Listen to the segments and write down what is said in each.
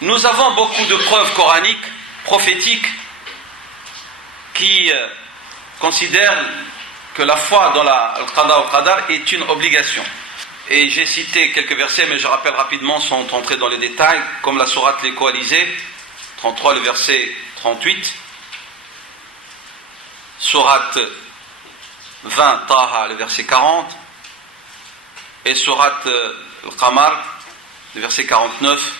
Nous avons beaucoup de preuves coraniques, prophétiques, qui considèrent que la foi dans le qada ou qadar est une obligation. Et j'ai cité quelques versets, mais je rappelle rapidement sans entrer dans les détails, comme la sourate Les Coalisés, 33, le verset 38, sourate 20, Taha, le verset 40, et sourate Al-Qamar, le verset 49,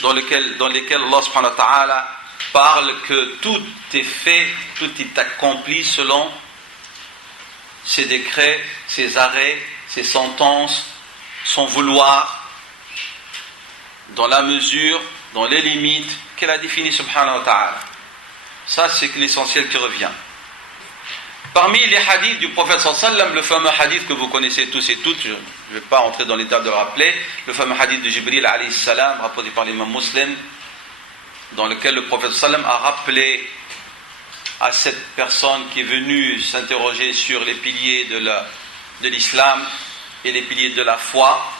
dans lesquels Allah subhanahu wa ta'ala parle que tout est fait, tout est accompli selon ses décrets, ses arrêts, ses sentences, son vouloir, dans la mesure, dans les limites qu'elle a définies subhanahu wa ta'ala. Ça, c'est l'essentiel qui revient. Parmi les hadiths du prophète sallallahu alayhi wa sallam, le fameux hadith que vous connaissez tous et toutes, je ne vais pas entrer dans l'étape de le rappeler, le fameux hadith de Jibril alayhi salam, rapporté par l'imam Muslim, dans lequel le prophète sallallahu alayhi wa sallam a rappelé à cette personne qui est venue s'interroger sur les piliers de l'islam et les piliers de la foi,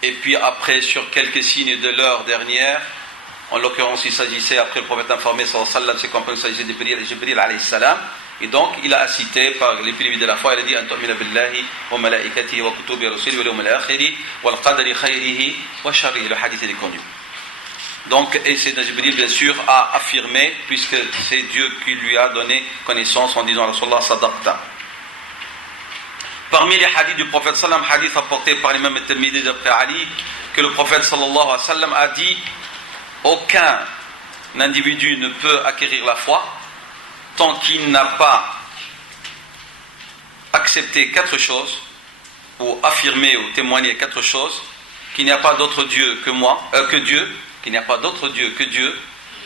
et puis après sur quelques signes de l'heure dernière. En l'occurrence, il s'agissait, après le prophète informé sallallahu alayhi wa sallam, ses compagnons, il s'agissait des prières de Jibril alayhi salam. Et donc, il a cité par les piliers de la foi, il a dit An tu'mina billahi wa malaikatihi wa kutubihi wa rusulihi wal yawmil akhir wal qadari khayrihi wa sharrihi. Le hadith est connu. Donc, et c'est Jibril, bien sûr, a affirmé, puisque c'est Dieu qui lui a donné connaissance en disant Rasulullah sadaqta. Parmi les hadiths du prophète sallam, hadith rapporté par l'imam al-Tirmidhi d'après Ali, que le prophète sallallahu alayhi wa sallam a dit aucun individu ne peut acquérir la foi tant qu'il n'a pas accepté quatre choses, ou affirmé ou témoigné quatre choses, qu'il n'y a pas d'autre Dieu que Dieu, qu'il n'y a pas d'autre Dieu que Dieu,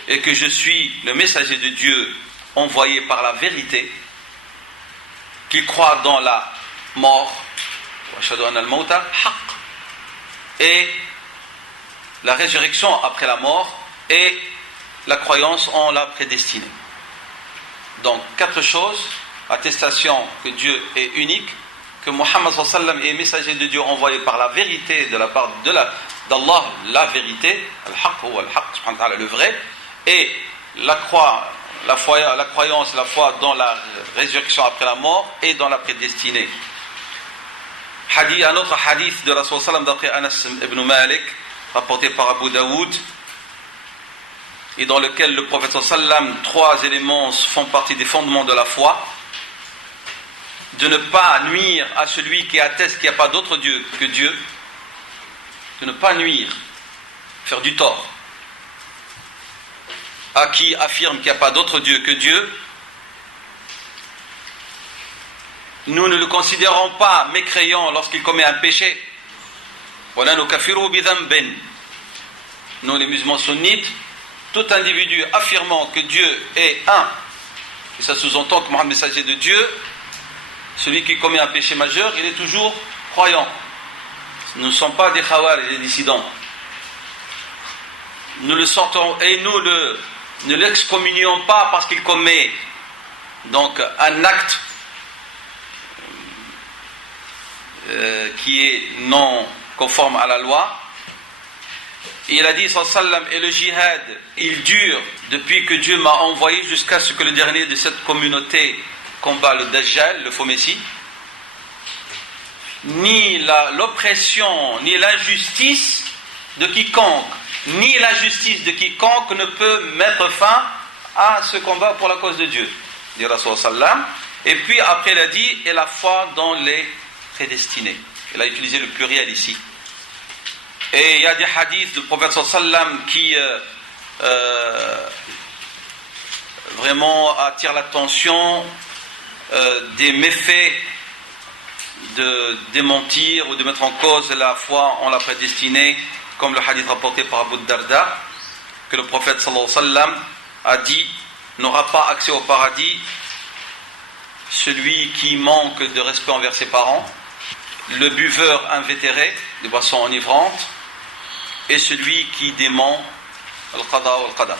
et que je suis le messager de Dieu envoyé par la vérité, qu'il croit dans la mort, et la résurrection après la mort, et la croyance en la prédestinée. Donc, quatre choses: attestation que Dieu est unique, que Muhammad sallallahu alayhi wa sallam est messager de Dieu envoyé par la vérité de la part d'Allah, la vérité, al-haq ou al-haq, subhanahu wa ta'ala, le vrai, et la croyance, la foi dans la résurrection après la mort et dans la prédestinée. Un autre hadith de Rasul sallam d'après Anas ibn Malik, rapporté par Abu Daoud, et dans lequel le prophète sallam, trois éléments font partie des fondements de la foi: de ne pas nuire à celui qui atteste qu'il n'y a pas d'autre Dieu que Dieu, de ne pas nuire, faire du tort à qui affirme qu'il n'y a pas d'autre Dieu que Dieu. Nous ne le considérons pas mécréant lorsqu'il commet un péché. Nous, les musulmans sunnites, tout individu affirmant que Dieu est un, et ça sous-entend que Mohammed est messager de Dieu, celui qui commet un péché majeur, il est toujours croyant. Nous ne sommes pas des khawar et des dissidents. Nous le sortons et nous ne l'excommunions pas parce qu'il commet donc un acte qui est non conforme à la loi. Et il a dit sallallahu alayhi wa sallam, et le djihad, il dure depuis que Dieu m'a envoyé jusqu'à ce que le dernier de cette communauté combat le Dajjal, le faux messie. Ni l'oppression, ni l'injustice de quiconque, ni la justice de quiconque ne peut mettre fin à ce combat pour la cause de Dieu, dit Rasul sallam. Et puis après il a dit, et la foi dans les prédestinés. Il a utilisé le pluriel ici. Et il y a des hadiths du prophète sallam qui vraiment attirent l'attention des méfaits de démentir ou de mettre en cause la foi en la prédestinée, comme le hadith rapporté par Abu Darda, que le prophète sallallahu alayhi wa sallam a dit: n'aura pas accès au paradis celui qui manque de respect envers ses parents, le buveur invétéré des boissons enivrantes, et celui qui dément al-qada ou al-qadar.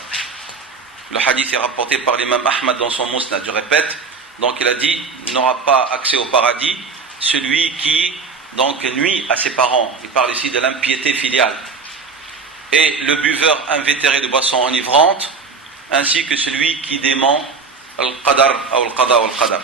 Le hadith est rapporté par l'imam Ahmad dans son Musnad, je répète. Donc il a dit: n'aura pas accès au paradis celui qui donc nuit à ses parents. Il parle ici de l'impiété filiale. et le buveur invétéré de boissons enivrantes, ainsi que celui qui dément al-qadar ou al-qada ou al-qadar.